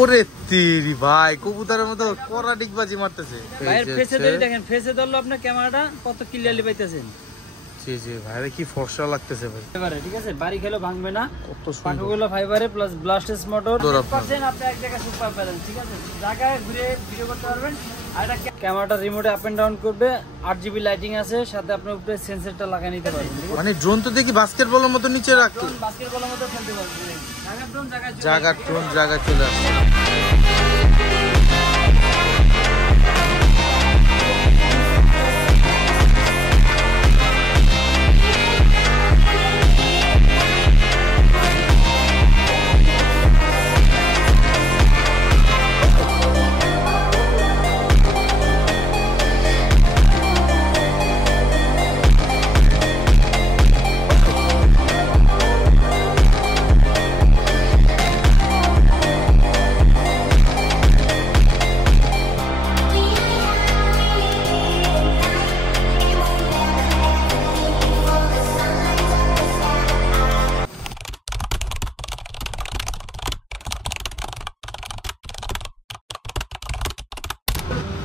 ওরে তেরি ভাই কবুতরের মতো কড়া ডিগবাজি মারতেছে। ভাইয়ের ফেসে ধরে দেখেন, ফেসে ধরলো আপনার ক্যামেরাটা কত ক্লিয়ারলি পাইতেছেন। জি জি ভাইরে কি ফর্সা লাগতেছে ভাই। ফাইবারে ঠিক আছে, বাড়ি খেলেও ভাঙবে না। কত সুন্দর পাখাগুলো ফাইবারে প্লাস ব্লাস্টেস মোটর 100% আপনি এক জায়গায় সুপার ব্যালেন্স ঠিক আছে, জায়গায় ঘুরে ভিডিও করতে পারবেন। আর এটা ক্যামেরাটা রিমোটে আপ এন্ড ডাউন করবে, 8GB লাইটিং আছে, সাথে আপনি উপরে সেন্সরটা লাগিয়ে নিতে পারবেন। মানে ড্রোন তো দেখি বাস্কেটবলের মতো নিচে রাখতে, বাস্কেটবলের মতো খেলতে পারবেন। জায়গা ড্রোন জায়গা চলে আসে।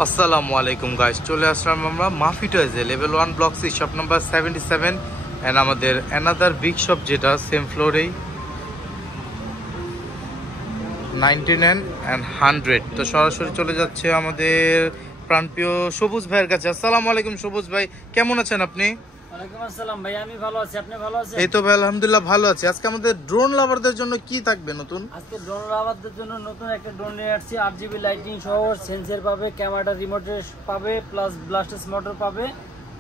আসসালামু আলাইকুম গাইস, চলে আসলাম আমরা মাফি টয়েজে level 1 block C shop number 77 and আমাদের অ্যানাদার বিগ শপ যেটা সেম ফ্লোরেই 99 and 100। তো সরাসরি চলে যাচ্ছে আমাদের প্রাণপ্রিয় সবুজ ভাইয়ের কাছে। আসসালামু আলাইকুম সবুজ ভাই, কেমন আছেন আপনি? ওয়ালাইকুম আসসালাম ভাই, আমি ভালো আছি, আপনি ভালো আছেন? এই তো ভাই আলহামদুলিল্লাহ ভালো আছি। আজকে আমাদের ড্রোন লাভারদের জন্য কি থাকবে নতুন? আজকে ড্রোন লাভারদের জন্য নতুন একটা ড্রোন নিয়ে আসছি, 8GB লাইটিং সহ, সেন্সর পাবে, ক্যামেরাটা রিমোটে পাবে, প্লাস ব্লাস্টেস মোটর পাবে।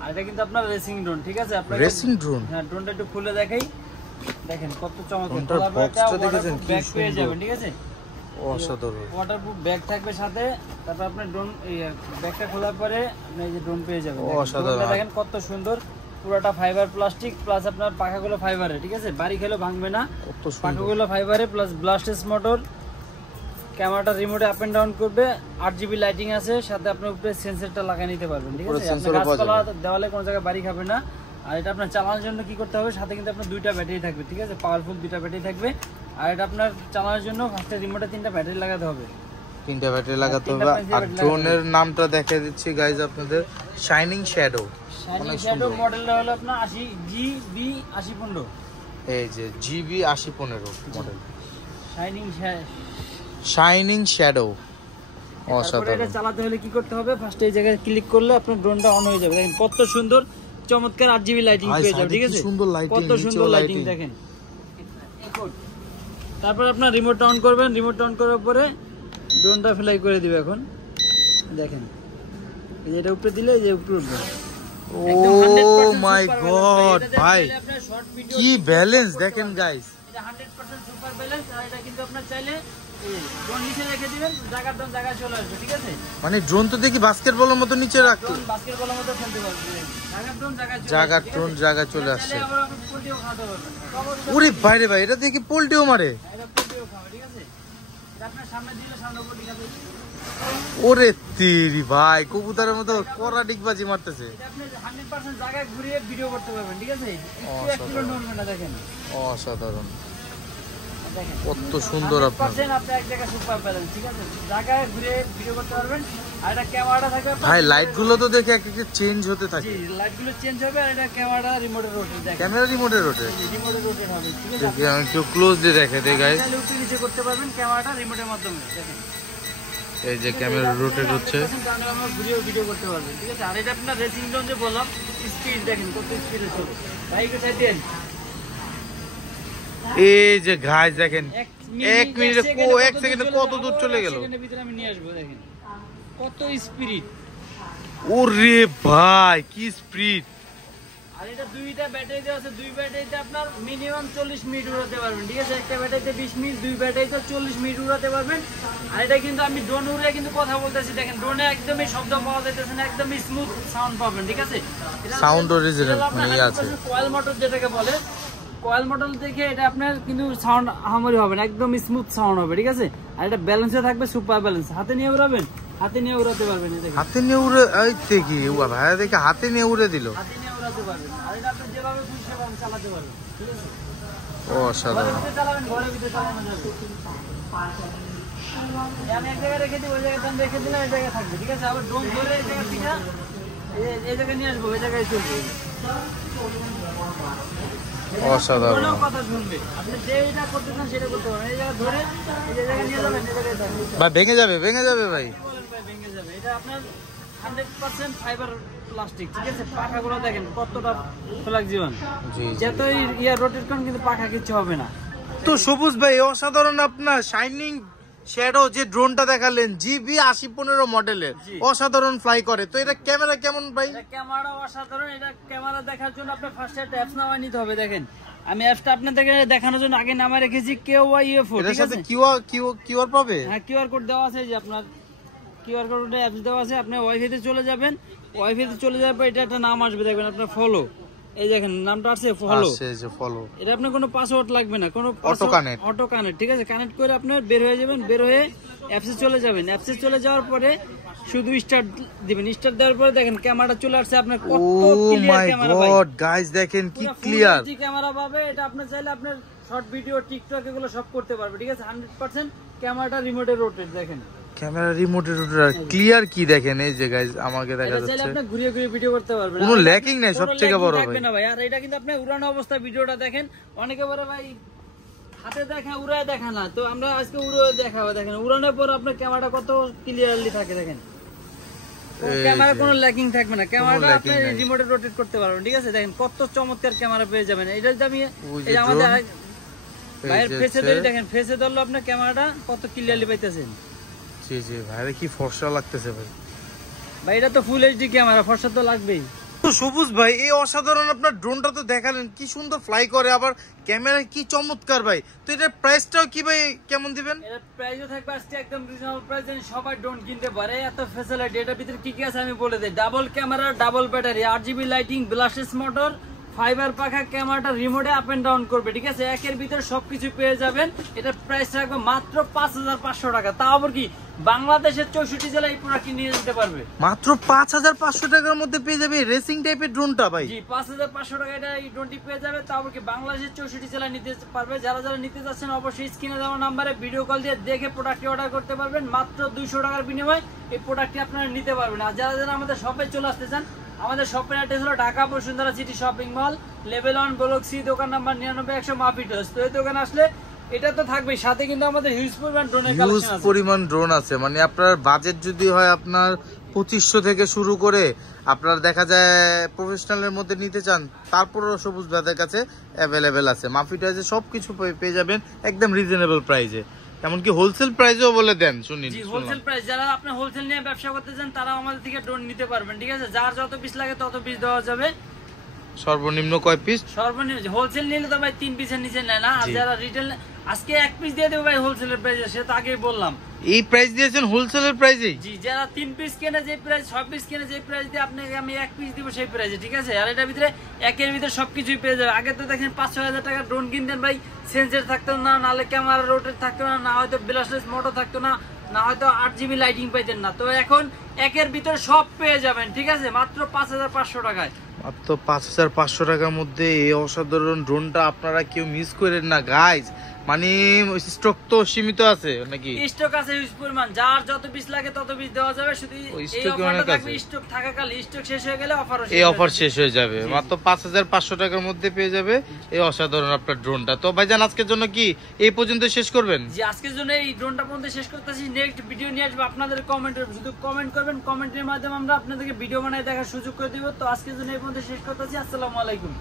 আর এটা কিন্তু আপনার রেসিং ড্রোন ঠিক আছে। আপনার রেসিং ড্রোন? হ্যাঁ, ড্রোনটা একটু খুলে দেখাই, দেখেন কত চমৎকার। বক্সটা দেখেছেন কি পেয়ে সুন্দর, যাবেন ঠিক আছে, অসাধারণ। ওয়াটারপ্রুফ ব্যাগ থাকবে সাথে, তারপর আপনি ড্রোন ব্যাগটা খোলার পরে আপনি এই যে ড্রোন পেয়ে যাবেন। অসাধারণ, দেখেন কত সুন্দর, পুরোটা ফাইবার প্লাস্টিক, প্লাস আপনার পাখাগুলো ফাইবারে ঠিক আছে, বাড়ি খেলেও ভাঙবে না। পাখাগুলো ফাইবারে প্লাস ব্লাস্টেস মোটর, ক্যামেরাটা রিমোটে আপ এন্ড ডাউন করবে, 8GB লাইটিং আছে, সাথে আপনি উপরে সেন্সরটা লাগিয়ে নিতে পারবেন ঠিক আছে। আপনি গাছপালা দেওয়ালে কোনো জায়গায় বাড়ি খাবে না। আর এটা আপনার চালানোর জন্য কি করতে হবে, সাথে কিন্তু আপনার 2টা ব্যাটারি থাকবে ঠিক আছে, পাওয়ারফুল 2টা ব্যাটারি থাকবে। আর এটা আপনার চালানোর জন্য ফার্স্টে রিমোটে 3টা ব্যাটারি লাগাতে হবে, 3টা ব্যাটারি লাগাতে হবে। আর ড্রোনের নামটা দেখিয়ে দিচ্ছি গাইজ আপনাদের, শাইনিং শ্যাডো। শাইনিং শ্যাডো মডেলটা হলো আপনার 80GB8015, এই যে GB 8015 মডেল শাইনিং শ্যাডো। অসাধারণ। এটা চালাতে হলে কি করতে হবে, ফার্স্টে এই জায়গায় ক্লিক করলে আপনার ড্রোনটা অন হয়ে যাবে। দেখেন কত সুন্দর চমৎকার 8GB লাইটিং পেয়ে যাবেন ঠিক আছে, কত সুন্দর লাইটিং দেখেন। তারপর আপনার রিমোট অন করবেন, রিমোট অন করার পরে ড্রোনটা ফ্লাই করে দিবে। এখন দেখেন এই যে এটা উপরে দিলে এই যে উপরে উঠবে। ও মাই গড ভাই, কি ব্যালেন্স দেখেন গাইস, এটা 100% সুপার ব্যালেন্স। আর এটা কিন্তু আপনার চাইলে ড্রোন নিচে রেখে দিবেন, জায়গার ড্রোন জায়গায় চলে আসবে ঠিক আছে। মানে ড্রোন তো দেখি বাস্কেটবলের মতো নিচে রাখতে, বাস্কেটবলের মতো খেলতে পারবেন, জায়গার ড্রোন জায়গায় চলে আসছে। ওরে বাইরে ভাই, এটা দেখি পোল্টিও মারে। ওরে তেরি ভাই কবুতরের মতো কড়া ডিগবাজি মারতেছে। অসাধারণ, কত সুন্দর আপনার ভাই। লাইট গুলো তো দেখে এক একটা চেঞ্জ হতে থাকে, লাইটগুলো চেঞ্জ হবে। আর এটা ক্যামেরা রিমোটের রোটেট, ক্যামেরা রিমোটের রোটেট, রিমোটের রোটেট হবে ঠিক আছে। দেখি আমি একটু ক্লোজলি দেখে দেই গাইস, উপরে নিচে করতে পারবেন ক্যামেরাটা রিমোটের মাধ্যমে। দেখেন এই যে ক্যামেরা রোটেট হচ্ছে, আমরা ঘুরিয়ে ভিডিও করতে পারবেন ঠিক আছে। আর এটা আপনার রেসিং ড্রোন যে বললাম, স্পিড দেখেন কত স্পিডে চলে। বাইকে সাইড দেন, এই যে গাইস দেখেন 1 মিনিটে 1 সেকেন্ডে কত দূর চলে গেল। ভিতরে আমি নিয়ে আসবো, দেখেন কত স্পিড। ওরে ভাই কি স্পিড। আর এটা 2টা ব্যাটারি দেওয়া আছে, 2 ব্যাটারিতে আপনার মিনিমাম 40 মিনিট উড়াতে পারবেন ঠিক আছে। একটা ব্যাটারিতে 20 মিনিট, 2 ব্যাটারিতে 40 মিনিট উড়াতে পারবেন। আর এটা কিন্তু আমি ড্রোন উড়ে কিন্তু কথা বলতেছি, দেখেন ড্রোনে একদমই শব্দ পাওয়া যাইতেছে না, একদমই স্মুথ সাউন্ড পাবেন ঠিক আছে। সাউন্ড অরিজিনাল মানে আছে, কয়েল মোটর যেটাকে বলে, কয়েল মোটর দেখে এটা আপনার কিন্তু সাউন্ড হামারি হবে না, একদম স্মুথ সাউন্ড হবে ঠিক আছে। আর এটা ব্যালেন্সে থাকবে, সুপার ব্যালেন্স। হাতে নিয়ে উড়াবেন, হাতে নিয়ে উড়াতে পারবেন, হাতে নিয়ে উড়ে। এই দেখি ভাই দেখে হাতে নিয়ে উড়ে দিল, হাতে নিয়ে উড়াতে পারবেন। আর এটা আপনি যেভাবে খুশি সেভাবে চালাতে পারবেন ঠিক আছে। অসাধারণ। চালাবেন, ঘরের ভিতরে চালানো যাবে। আমি এক জায়গায় রেখে দিই, ওই জায়গায় আমি রেখে দিলাম, এই জায়গায় থাকবে, ঠিক আছে? আবার ড্রোন ধরে এই জায়গা থেকে এই জায়গায় নিয়ে আসবো, ওই জায়গায় চলবে। অসাধারণ। কোনো কথা শুনবে, আপনি যেটা করতে চান সেটা করতে পারবেন। এই জায়গা ধরে এই জায়গায় নিয়ে যাবেন, এই জায়গায় থাকবে। ভাই ভেঙে যাবে, ভেঙে যাবে ভাই। বলেন ভাই, ভেঙে যাবে। এটা আপনার 100% ফাইবার প্লাস্টিক, ঠিক আছে? পাখাগুলো দেখেন কতটা ফ্লেক্সিবল। জি জি। যতই ইয়ার রোটেট করেন কিন্তু পাখা কিছু হবে না। তো সবুজ ভাই অসাধারণ আপনার শাইনিং শ্যাডো যে ড্রোনটা দেখালেন জিবি 8015 মডেলের, জি। অসাধারণ ফ্লাই করে। তো এটা ক্যামেরা কেমন ভাই? এটা ক্যামেরা অসাধারণ। এটা ক্যামেরা দেখার জন্য আপনার ফার্স্ট একটা অ্যাপস নামায় নিতে হবে। দেখেন আমি অ্যাপসটা আপনাদেরকে দেখানোর জন্য আগে নামায় রেখেছি KYUFO, এটার ঠিক সাথে আছে? কিউআর পাবে? হ্যাঁ, কিউআর কোড দেওয়া আছে, যে আপনার কিউআর কোডে অ্যাপস দেওয়া আছে। আপনি ওয়াইফাইতে চলে যাবেন, ওয়াইফাইতে চলে যাওয়ার পর এটা একটা নাম আসবে, দেখবেন আপনার ফলো। এই দেখেন নামটা আছে ফলো। আসছে যে ফলো। এটা আপনার কোনো পাসওয়ার্ড লাগবে না, কোনো connect। অটো কানেক্ট, ঠিক আছে? কানেক্ট করে আপনার বের হয়ে যাবেন, বের হয়ে অ্যাপসে চলে যাবেন। অ্যাপসে চলে যাওয়ার পরে শুধু স্টার্ট দিবেন। স্টার্ট দেওয়ার পরে দেখেন ক্যামেরাটা চলে আসছে আপনার। কত ও ক্লিয়ার মাই ক্যামেরা ভাই! গড গাইস দেখেন কি ক্লিয়ার ক্যামেরা পাবে। এটা আপনি চাইলে আপনার শর্ট ভিডিও, টিকটক এগুলো সব করতে পারবে, ঠিক আছে? 100% ক্যামেরাটা রিমোটে রোটেট, দেখেন ক্যামেরা রিমোটের ক্লিয়ার কি দেখেন। এই যে গাইস আমাকে দেখা এটা চাইলে যাচ্ছে আপনি ঘুরিয়ে ঘুরিয়ে ভিডিও করতে পারবেন, কোনো ল্যাকিং নাই, কোনো সবথেকে lacking বড় থাকবে ভাই। না ভাই। আর এটা কিন্তু আপনি উড়ানো অবস্থা ভিডিওটা দেখেন, অনেকে বলে ভাই হাতে দেখা উড়ায় দেখা না, তো আমরা আজকে উড়ে দেখাবো। দেখেন উড়ানোর পর আপনার ক্যামেরাটা কত ক্লিয়ারলি থাকে, দেখেন ক্যামেরা কোনো ল্যাকিং থাকবে না। ক্যামেরাটা আপনি lacking নাই। রিমোটে রোটেট করতে পারবেন, ঠিক আছে? দেখেন কত চমৎকার ক্যামেরা পেয়ে যাবেন। এটা যদি আমি ওই যে এই যে আমাদের drone, ভাইয়ের এই যে ফেসে হচ্ছে- ধরে দেখেন, ফেসে ধরলো আপনার ক্যামেরাটা কত ক্লিয়ারলি পাইতেছেন। জি জি ভাই, কি ফর্সা লাগতেছে ভাই। ভাই এটা তো ফুল এইচডি ক্যামেরা, ফর্সা তো লাগবেই। তো সবুজ ভাই এই অসাধারণ আপনার ড্রোনটা তো দেখালেন, কি সুন্দর ফ্লাই করে, আবার ক্যামেরা কি চমৎকার ভাই। তো এটার প্রাইসটাও কি ভাই কেমন দিবেন? এর প্রাইসও থাকবে আজকে একদম রিজনেবল প্রাইস, যেন সবাই ড্রোন কিনতে পারে। এত ফ্যাসিলিটি এটার ভিতরে কি কি আছে আমি বলে দেই। Double camera, double battery, RGB lighting, ব্লাস্টেস মোটর, ফাইবার পাখা, ক্যামেরাটা রিমোটে আপ এন্ড ডাউন করবে, ঠিক আছে? একের ভিতরে সবকিছু পেয়ে যাবেন। এটার প্রাইস রাখবে মাত্র 5500 টাকা। তাও আবার কি বাংলাদেশের 64 জেলায় এই প্রোডাক্ট নিয়ে যেতে পারবে। মাত্র 5500 টাকার মধ্যে পেয়ে যাবে রেসিং টাইপের ড্রোনটা ভাই। জি 5500 টাকা এটা এই ড্রোনটি পেয়ে যাবে। তাও আবার কি বাংলাদেশের 64 জেলায় নিতে পারবে। যারা যারা নিতে যাচ্ছেন অবশ্যই স্ক্রিনে দেওয়া নাম্বারে ভিডিও কল দিয়ে দেখে প্রোডাক্টটি অর্ডার করতে পারবেন। মাত্র 200 টাকার বিনিময়ে এই প্রোডাক্টটি আপনারা নিতে পারবেন। আর যারা যারা আমাদের শপে চলে আসতে চান, আমাদের শপের অ্যাড্রেস হলো Dhaka Bashundhara city shopping mall, level 1 block C, দোকান নাম্বার 99 100 মাপিটস। তো এই দোকানে আসলে এটা তো থাকবেই, সাথে কিন্তু আমাদের হিউজ পরিমাণ ড্রোনের হিউজ কালেকশন আছে। পরিমাণ ড্রোন আছে, মানে আপনার বাজেট যদি হয় আপনার 2500 থেকে শুরু করে আপনার দেখা যায় প্রফেশনালের মধ্যে নিতে চান, তারপরও সবুজ ভাইদের কাছে অ্যাভেলেবেল আছে। মাফিটাইজে সবকিছু পেয়ে যাবেন একদম রিজনেবল প্রাইসে, এমনকি হোলসেল প্রাইসেও বলে দেন। শুনি জি হোলসেল প্রাইস, যারা আপনি হোলসেল নিয়ে ব্যবসা করতে চান তারা আমাদের থেকে ড্রোন নিতে পারবেন, ঠিক আছে? যার যত পিস লাগে তত পিস দেওয়া যাবে। সর্বনিম্ন কয় পিস? সর্বনিম্ন হোলসেল নিলে তো ভাই 3 পিসের নিচে নেয় না। আর জি। যারা রিটেল আজকে 1 পিস দিয়ে দেবো ভাই হোলসেলের প্রাইসে, সেটা আগেই বললাম। এই প্রাইস দিয়েছেন হোলসেলের প্রাইসেই? জি, যারা 3 পিস কেনে যে প্রাইস, 6 পিস কেনে যে প্রাইস দিয়ে আপনাকে আমি 1 পিস দিব সেই প্রাইসে, ঠিক আছে? আর এটার ভিতরে একের ভিতরে সবকিছুই পেয়ে যাবে। আগে তো দেখেন 5-6 টাকা ড্রোন কিনতেন ভাই, সেন্সর থাকতো না, নাহলে ক্যামেরা রোটেট থাকতো না, না হয়তো ব্লাস্টেস মোটর থাকতো না, না হয়তো 8GB লাইটিং পাইতেন না। তো এখন একের ভিতরে সব পেয়ে যাবেন, ঠিক আছে? মাত্র 5500 টাকায়। মাত্র 5500 টাকার মধ্যে এই অসাধারণ ড্রোনটা আপনারা কেউ মিস করেন না গাইজ। মানে স্টক তো সীমিত আছে নাকি? স্টক আছে হিউজ পরিমাণ, যার যত পিস লাগে তত পিস দেওয়া যাবে। শুধু ওই এই stock অফারটা অনেক থাকবে আছে। স্টক থাকাকালে, স্টক শেষ হয়ে গেলে অফারও এই অফার শেষ হয়ে যাবে। মাত্র 5500 টাকার মধ্যে পেয়ে যাবে এই অসাধারণ আপনার ড্রোনটা। তো ভাইজান আজকের জন্য কি এই পর্যন্ত শেষ করবেন? জি আজকের জন্য এই ড্রোনটা পর্যন্ত শেষ করতেছি। নেক্সট ভিডিও নিয়ে আসবো আপনাদের কমেন্টে, শুধু কমেন্ট করবেন, কমেন্টের মাধ্যমে আমরা আপনাদেরকে ভিডিও বানায় দেখার সুযোগ করে দিব। তো আজকের জন্য এই পর্যন্ত শেষ করতেছি। আসসালামু আলাইকুম।